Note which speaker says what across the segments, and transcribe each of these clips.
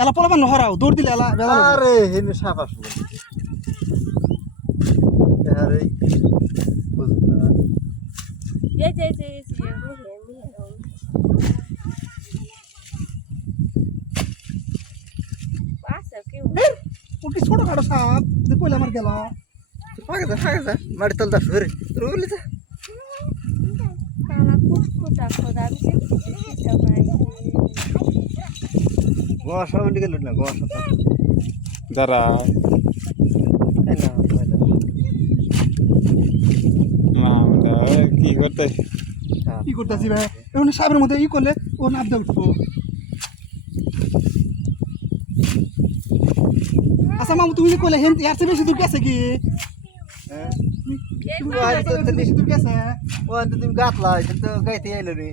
Speaker 1: ela pula para no horário, dor de lela.
Speaker 2: Arre, ele chama isso. Arre, pois não.
Speaker 3: Já, já, já,
Speaker 1: já. Depois
Speaker 2: गोसा मंडी के लिए ना गोसा
Speaker 4: दरा तो। तो है ना है ना माँ दा की करते
Speaker 1: की करता सी भाई उन्हें साबर मुझे ये कोले वो ना अब दूँ असा माँ तू ये कोले हिंद यार से भी शुद्ध कैसे की
Speaker 2: तू आज तो तेरे शुद्ध कैसे हैं वो अंदर तुम गात लाए तो गए थे ये लोगी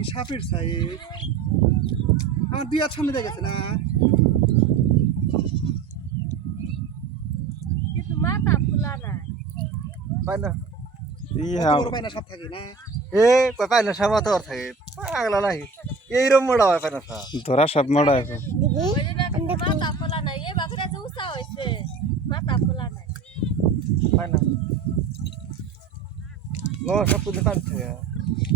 Speaker 1: নাকি সাপের সাইজ আমার দুই হাত সামনে দেখেছে না
Speaker 3: মাথা ফুলা নাই
Speaker 2: পায় না এই হ্যাঁ
Speaker 4: ধরা সব মডা এখন
Speaker 3: মাথা ফুলা নাই এ বাকরে যে উসা হইছে মাথা ফুলা নাই
Speaker 2: পায় না ও সব পুজো পাঠ থাকে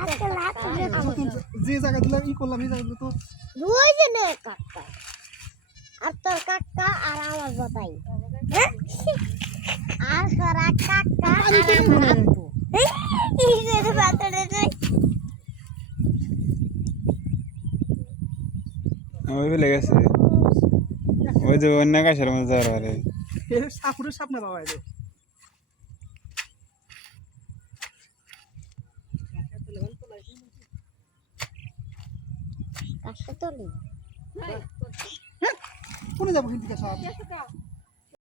Speaker 3: आ तर ला तो
Speaker 1: आम्ही किं जी जागा दिला मी कोल्ला मी जागा तो
Speaker 3: रोज जे ना काका आ तर से पातरी नाही
Speaker 4: आम्ही भी लगेसे होय तो ऑन
Speaker 1: ना কোন যাবো কিন্তু সব